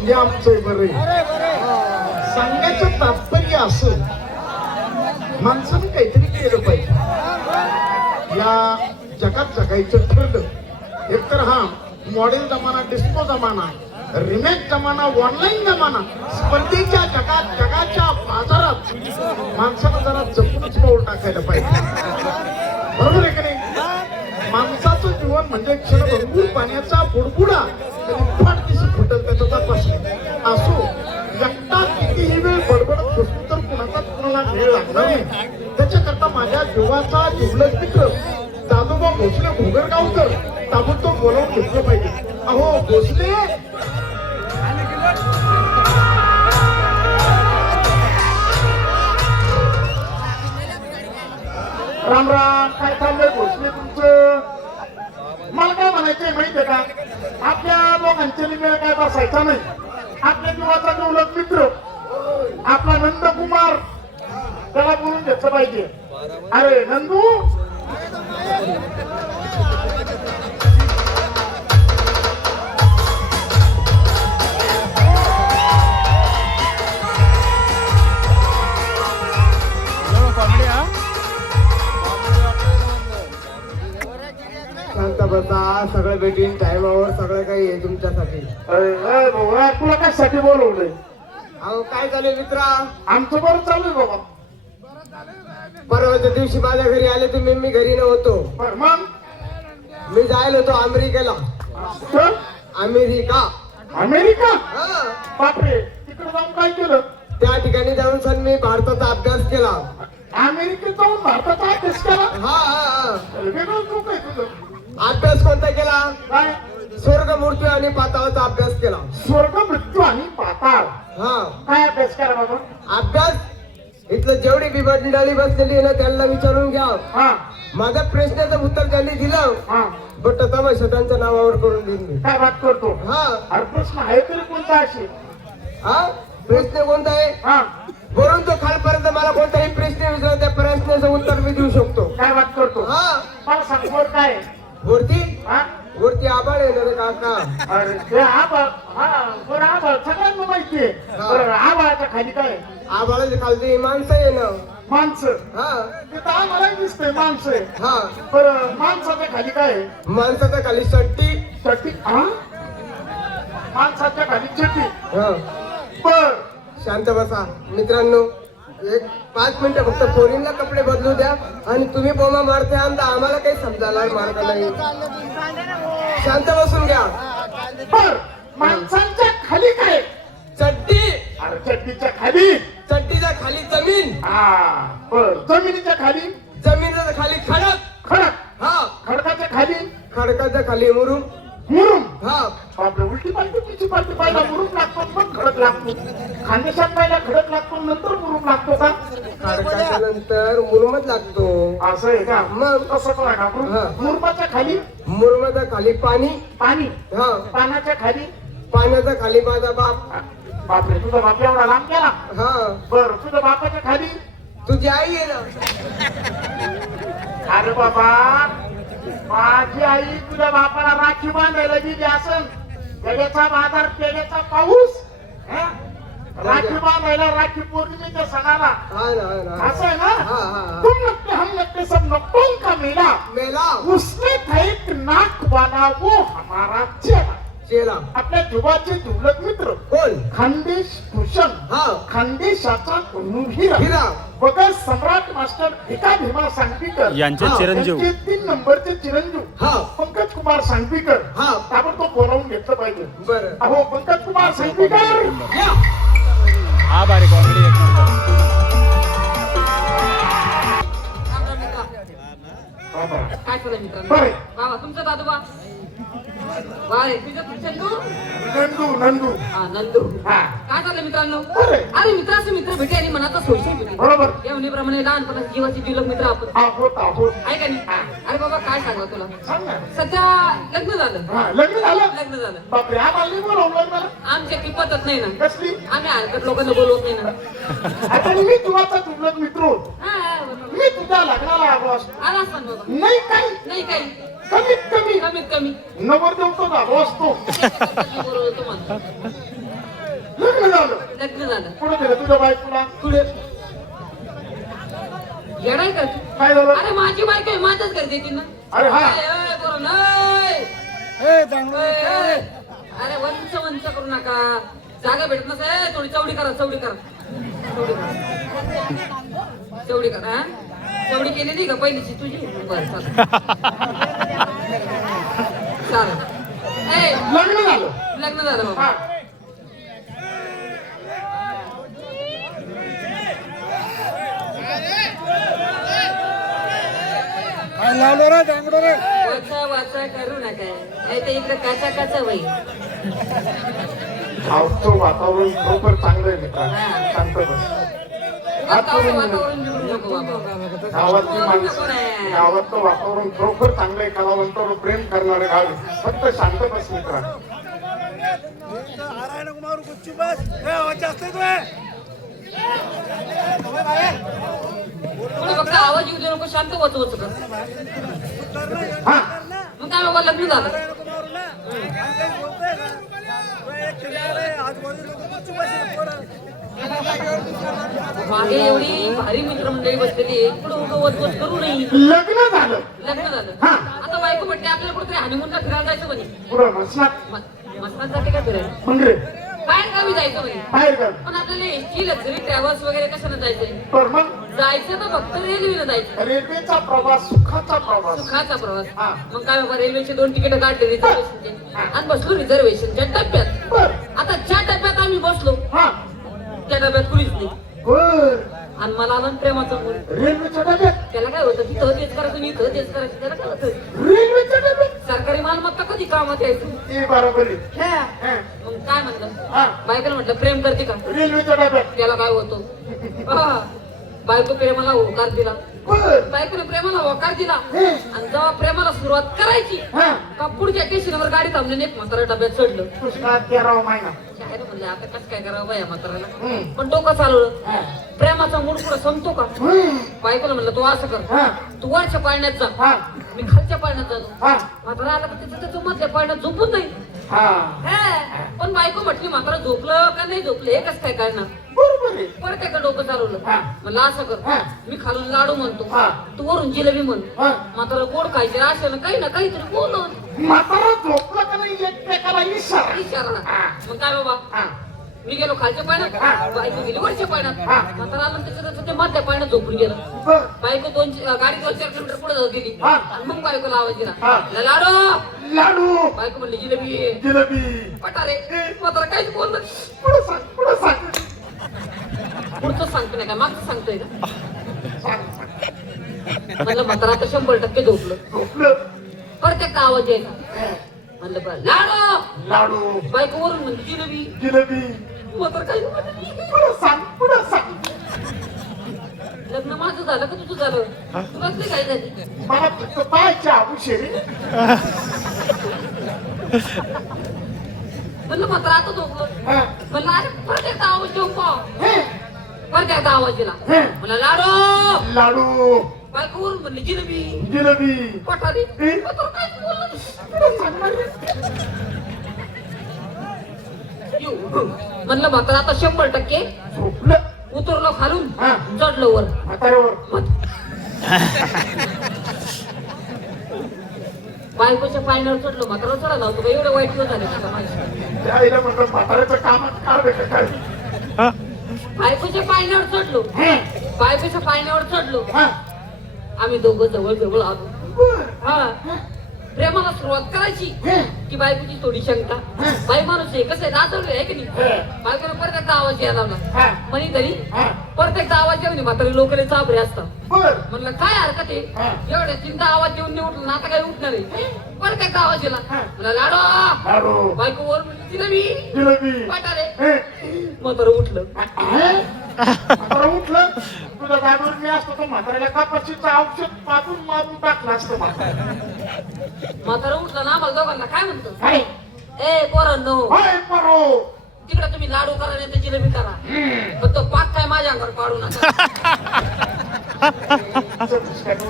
म्हणजे आमचं बरे. सांगायचं तात्पर्य असं माणसाने काहीतरी केलं पाहिजे. या जगात जगायचं ठरलं. एकतर हा मॉडेल जमाना डिस्को जमाना रिमेक जमाना ऑनलाईन जमाना स्पर्धेच्या जगात जगाच्या बाजारात माणसाला जरा जपूनच पाऊल टाकायला पाहिजे. बरोबर आहे का नाही? माणसाचं जीवन म्हणजे क्षण भरपूर पाण्याचा बुडबुडा. फुटल त्याचा असो एकटा कितीही वेळ बडबडत बसतो तर कुणाचा कुणाला वेळ लागणार नाही. त्याच्याकरता माझ्या जीवाचा जिवलग मित्र दादोबा भोसले घोगरगावकर ताबडतोब बोलावून घेतलं पाहिजे. अहो भोसले! राम राम काय चाललंय भोसले तुमचं मला माहितीये का? आपल्या दोघांच्या वेळ काय बसायचा नाही. आपल्या जीवाचा जीवलग मित्र आपला नंदकुमार त्याला बोलून घेतलं पाहिजे. अरे नंदू! कशासाठी बोलवलंय. अहो काय झाले मित्रा? आमचं बरं चालू आहे बाबा. परवाच्या दिवशी माझ्या घरी आले तुम्ही मी घरी नव्हतो. मग? मी जायला होतो अमेरिकेला. अमेरिका. अमेरिका? हा. बापरे तिकडे जाऊन काय केलं? त्या ठिकाणी जाऊन सर मी भारताचा अभ्यास केला. अमेरिकेत जाऊन भारताचा अभ्यास केला? हा अभ्यास कोणता केला? काय? स्वर्ग मूर्ती आणि पाताळाचा अभ्यास केला. स्वर्ग मृत्यू आणि पाताळ. हा. काय अभ्यास करा बाबा? अभ्यास? इथलं जेवढी बिबडली बसलेली आहे ना त्यांना विचारून घ्या. हा. माझ्या प्रश्नाचं उत्तर त्यांनी दिलं. हा. बट तमाशा त्यांच्या नावावर करून देईन मी. काय बात करतो? हा. अरे प्रश्न आहे तरी कोणता असे? हा? प्रश्न कोणता आहे? हा. वरून तो खालपर्यंत मला कोणताही प्रश्न विचारला त्या प्रश्नाचं उत्तर मी देऊ शकतो. काय बात करतो? हा. मला सांग वर काय आहे? वरती? हा. वरती काका अरे ते हा बरं आबाळ सगळ्यांना माहिती आहे. हा. बरं आबाळाच्या खाली काय? आबाळाच्या खालती माणसं ना. माणसं? हा. ते तर आम्हाला दिसतंय माणसं आहे. हा. बरं माणसाच्या खाली काय आहे? माणसाच्या खाली चट्टी. चटी हा? माणसाच्या खाली चटी हा. बर. शांत बसा मित्रांनो. एक पाच मिनिटं फक्त पोरींना कपडे बदलू द्या आणि तुम्ही बोमा मारते आमदा आम्हाला काही समजायला मार्ग नाही. शांत बसून घ्या. माणसांच्या खाली काय? चट्टी चड्डीच्या खाली? चट्टीच्या खाली जमीन. हा जमिनीच्या खाली? जमिनीच्या खाली खडक. खडक? हा. खडकाच्या खाली? खडकाच्या खाली मुरुम. मुरुम. हा. बापरे उलटी पालटी पिची पालटी पहिला मुरुम लागतो मग खडक लागतो. खानदेशात पहिला खडक लागतो नंतर मुरुम लागतो का? नंतर मुरुमच लागतो. असं आहे का? मग? तसं काय का हा. मुरुमाच्या खाली? मुरुमाच्या खाली पाणी. पाणी. हा. पानाच्या खाली? पाण्याच्या खाली माझा बाप. बापरे तुझा बाप एवढा लांब गेला. हा. बर तुझ्या बापाच्या खाली? तुझी आई आहे ना. अरे बाबा. माझी आई तुझ्या बापाला राखी बांधायला गेली असन. पेड्याचा बाजार पेड्याचा पाऊस हं? राखी बांधायला राखी पौर्णिमेच्या सणाला. हा हा असं आहे हा, हा, ना. तुम लगते हम लगते सब नक्कों का मेला? मेला. उसने था एक नाक बना वो हमारा चेहरा चेला आपल्या जीवाचे दुर्लभ मित्र. कोण? खानदेश भूषण. हा. खानदेशाचा हिरा. बघा सम्राट मास्टर भिका भीमा सांगवीकर. यांचे चिरंजीव. तीन नंबरचे चिरंजीव. हा. पंकज कुमार सांगवीकर. हा. ताबडतोब बोलावून घेतलं पाहिजे. बर. अहो पंकज कुमार सांगवीकर. हा बारे कॉमेडी एक नंबर. काय तुमचा दादोबा? बाय तुझं चंदू नंदू? नंदू हा नंदू. हा. काय चाललंय मित्रांनो. अरे. मित्राचे मित्र भेटे आणि मनाचा सोयीशी भेटे. बरोबर. या जीवाचे मित्र आपण. आहे का नाही? अरे बाबा काय सांगा तुला सध्या लग्न झालं. हा लग्न झालं. लग्न झालं. आमच्या ती पद्धत नाही ना. कसली? आम्ही हलकट लोकांना बोलवत नाही ना. आता मी तुझा दुर्लभ मित्र. मी तुझ्या लग्नाला आलो असतो. आला नाही काही. नाही काही. कमीत कमी. कमीत कमी. झालो. तुझ्या बायकोला पुढे येडाय का तू? काय झालं? अरे माझी बायको आहे माझ्याच घरी देतील ना. अरे हा. ए, ए, पोरं, नाही. ए, ए. अरे वंच वंच करू नका. जागा भेटत नसे थोडी चवडी करा चवडी करा. चवडी करा. चवडी करा हा? चवडी केली नाही का पहिलीची तुझी? बरं चालेल. चालेल. लग्न झालं. लग्न झालं बाबा. हा. वाचा वाचा करू नका. नाही तर इकडे काचा काचा होईल. गावचं वातावरण खरोखर चांगलं आहे मित्रा शांत बस. गावाचं वातावरण गावातली माणसं गावातलं वातावरण खरोखर चांगलं आहे कलावंतावर प्रेम करणारे गाव. फक्त शांत बस मित्रा फक्त आवाज येऊ नको शांत वच वच कर हा. मग काय बाबा लग्न झालं. मागे एवढी भारी मित्रमंडळी बसलेली आहे. वच वच करू नये लग्न झालं. लग्न झालं. हा. आता बायको म्हणते आपल्याला कुठेतरी हनीमूनला फिरायला जायचं म्हणे. पुढं मसनात जाते का फिरायला? बाहेर गावी जायचं म्हणे. बाहेर कर पण आपल्याला एसटी लक्झरी ट्रॅव्हल्स वगैरे कशानं जायचंय? तर मग? जायचं तर फक्त रेल्वेनं जायचं. रेल्वेचा प्रवास सुखाचा प्रवास. सुखाचा प्रवास. हा. मग काय बाबा रेल्वेचे दोन तिकीट काढले रिझर्वेशनचे आणि बसलो रिझर्वेशनच्या बर. आता ज्या डब्यात आम्ही बसलो हा त्या डब्यात कुणीच नाही बर आणि मला आलं प्रेमाचं डब्यात त्याला काय होतं? तिथं तेच करायचं मी इथं तेच करायचं. त्याला काय होतं? सरकारी मालमत्ता कधी कामात यायचं? बरोबर. मग काय म्हणलं? हा. बायकोला म्हटलं प्रेम करते का? त्याला काय होतो. बायको प्रेमाला होकार दिला. बायकोने प्रेमाला होकार दिला. आणि जेव्हा प्रेमाला सुरुवात करायची हा. का पुढच्या स्टेशनवर गाडी थांबली एक म्हातारा डब्यात चढलं? म्हणले आता कसं काय करावं बाया म्हाताऱ्याला? हम्म. पण डोकं चालवलं. प्रेमाचा मूड पुढे संपतो का. बायकोला म्हणलं तू असं कर. तू वरच्या पाळण्यात जा. मी खालच्या पाळण्यात जातो. म्हातारा आला का त्याचं त्याचं मधल्या पाळण्यात झोपून नाही हा. हे. पण बायको म्हटली म्हातारा झोपलं का नाही झोपलं? हे कसं काय करणार? बरोबर आहे. परत एकदा डोकं चालवलं. हा. म्हणलं असं कर. मी खालून लाडू म्हणतो. हा. तू वरून जिलेबी म्हण. हा. म्हातारा गोड खायचे आशेनं काही ना काहीतरी बोलून. म्हातारा झोपला का नाही एकमेकाला इशारा? विचारला हा. मग काय बाबा? हा. मी गेलो खालच्या पाण्यात बायको गेली वरच्या पाण्यात हा. म्हातारा आलं त्याच्या त्याचं ते मधल्या पाण्यात झोपून गेलं. बर. बायको दोन गाडी दोन चार किलोमीटर पुढे गेली. हा. आणि मग आवाज दिला हा. म्हणलं, लाडू लाडू. बायको म्हणली जिलेबी. जिलेबी. पटारे. म्हातारा काहीच बोललं पुढे सांग पुढे सांग. पुढचं सांगतो नाही का मागचं सांगतोय का. म्हणलं म्हातारा आता शंभर टक्के झोपलं. झोपलं. परत आवाज यायचा. म्हणलं बरं लाडू. लाडू. बायको वरून म्हणली जिलेबी. जिलेबी. म्हातारा काही. पुढे सांग पुढे सांग. लग्न माझं झालं का तुझं झालं? तुला नाही काय झाली. मला फक्त पाहायच्या आभूषेरी म्हणलं म्हातारा आता झोपलं हा. म्हणलं अरे परत एकदा आवाज देऊ पाव हे, परत एकदा आवाज दिला. हे. म्हणलं लाडू. लाडू. बायको वरून म्हणली जिलेबी. जिलेबी. पठारी हे? काहीच बोललं नाही. येऊ. म्हणलं म्हातारा आता शंभर टक्के उतरलो खालून हा. चढलो वर. म्हाताऱ्यावर. बायकोच्या पायण्यावर चढलो म्हातारा चढा लावतो का एवढं वाईट दिवस झाले का माझे. त्या आईला म्हटलं म्हाताऱ्याचं कामच काढ का काय? बायकोच्या पायण्यावर चढलो. हे, बायकोच्या पायण्यावर चढलो. हा. आम्ही दोघं जवळ जवळ आलो. बर. हा. प्रेमाला सुरुवात करायची हे, की बायकोची थोडी शंका. बाई माणूस आहे कसं आहे? नाचवलं आहे की नाही? हे. बायकोला आवाज यायला लावला हा. म्हणे घरी हा. परत एकदा आवाज येऊन म्हातारे लोकले चाबरे असतात. म्हणलं काय हरकत आहे. एवढ्या चिंता आवाज येऊन नाही उठलं ना आता काय उठणार आहे? परत एकदा आवाज येला. म्हणलं लाडो! बायको वर जिलेबी पाटारे. म्हातारं उठलं. उठलं? तुझ्या मी असतो तो म्हाताऱ्याला कापाशीचं औषध पाजून मारून टाकलं असतं म्हातारा. उठलं ना आम्हाला दोघांना काय म्हणतो? ए पोरांनो. होय परो. तिकडे तुम्ही लाडू करा नाही तर जिलेबी करा. पण तो पाक काय माझ्या अंगावर पाडू नका.